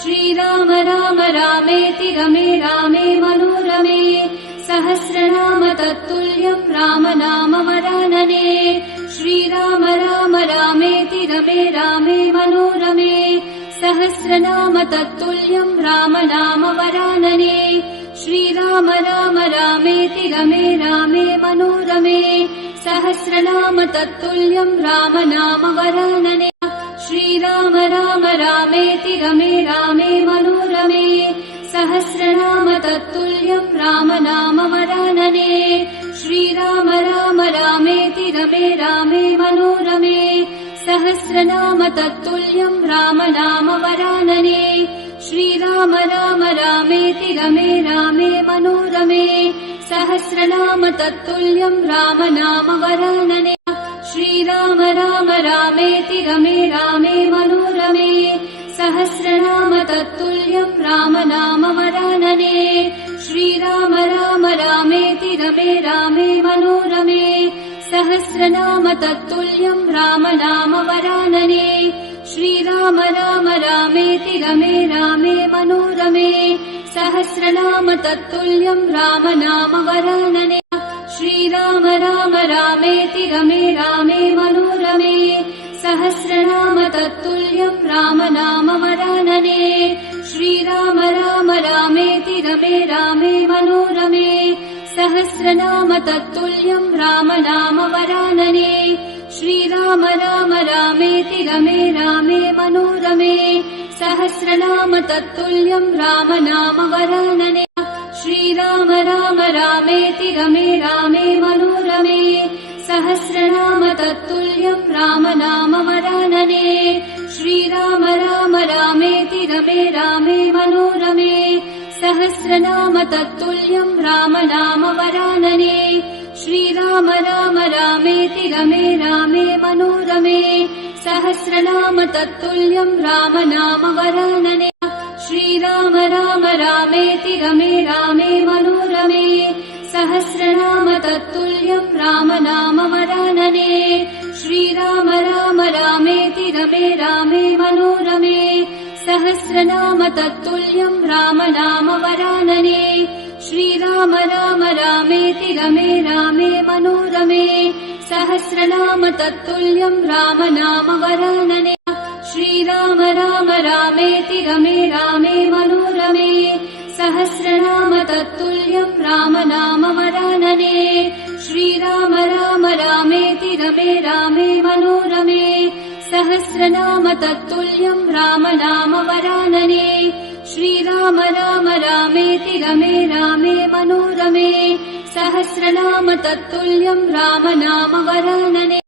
श्रीराम राम रामेति रमे रामे मनोरमे सहस्रनाम तत्तुल्यं राम नाम वरानने श्रीराम राम रामेति रमे रामे मनोरमे सहस्रनाम तत्तुल्यं राम नाम वरानने श्रीराम राम रामेति रमे रामे मनोरमे सहस्रनाम तत्तुल्यं राम नाम वरानने श्रीराम राम रामेति रमे रामे मनोरमे सहस्रनाम तत्तुल्यं राम नाम वरानने श्रीराम राम रामेति रमे रामे मनोरमे सहस्रनाम तत्तुल्यं राम नाम वरानने श्रीराम राम रामेति रमे रामे मनोरमे सहस्रनाम तत्तुल्यं राम नाम वरानने श्रीराम राम रामेति रमे रामे मनोरमे सहस्रनाम तत्तुल्यं राम नाम वरानने श्रीराम राम रामेति रमे रामे मनोरमे सहस्रनाम तत्तुल्यं राम नाम वरानने श्रीराम राम रामेति रमे रामे मनोरमे सहस्रनाम तत्तुल्यं राम नाम वरानने श्रीराम राम रामेति रमे रामे मनोरमे सहस्रनाम तत्तुल्यं राम नाम वरानने श्रीराम राम रामेति रमे रामे मनोरमे सहस्रनाम तत्तुल्यं राम नाम वरानने श्रीराम राम रामेति रमे रामे मनोरमे सहस्रनाम तत्तुल्यं राम नाम वरानने श्रीराम राम रामेति रमे रामे मनोरमे सहस्रनाम तत्तुल्यं राम नाम वरानने श्रीराम राम रामेति रमे रामे मनोरमे सहस्रनाम तत्तुल्यं राम नाम वरानने श्रीराम राम रामेति रमे रामे मनोरमे सहस्रनाम तत्तुल्यं राम नाम वरानने श्रीराम राम रामेति रमे रामे मनोरमे सहस्रनाम तत्तुल्यं राम नाम वरानने श्रीराम राम रामेति रमे रामे मनोरमे सहस्रनाम तत्तुल्यं राम नाम वरानने श्रीराम राम रामेति रमे रामे मनोरमे सहस्रनाम तत्तुल्यं राम नाम वरानने श्रीराम राम रामेति रमे रामे मनोरमे सहस्रनाम तत्तुल्यं राम नाम वरानने श्रीराम राम रामेति रमे रामे मनोरमे सहस्रनाम तत्तुल्यं राम नाम वरानने श्रीराम राम रामेति रमे रामे मनोरमे सहस्रनाम तत्तुल्यं राम नाम वरानने।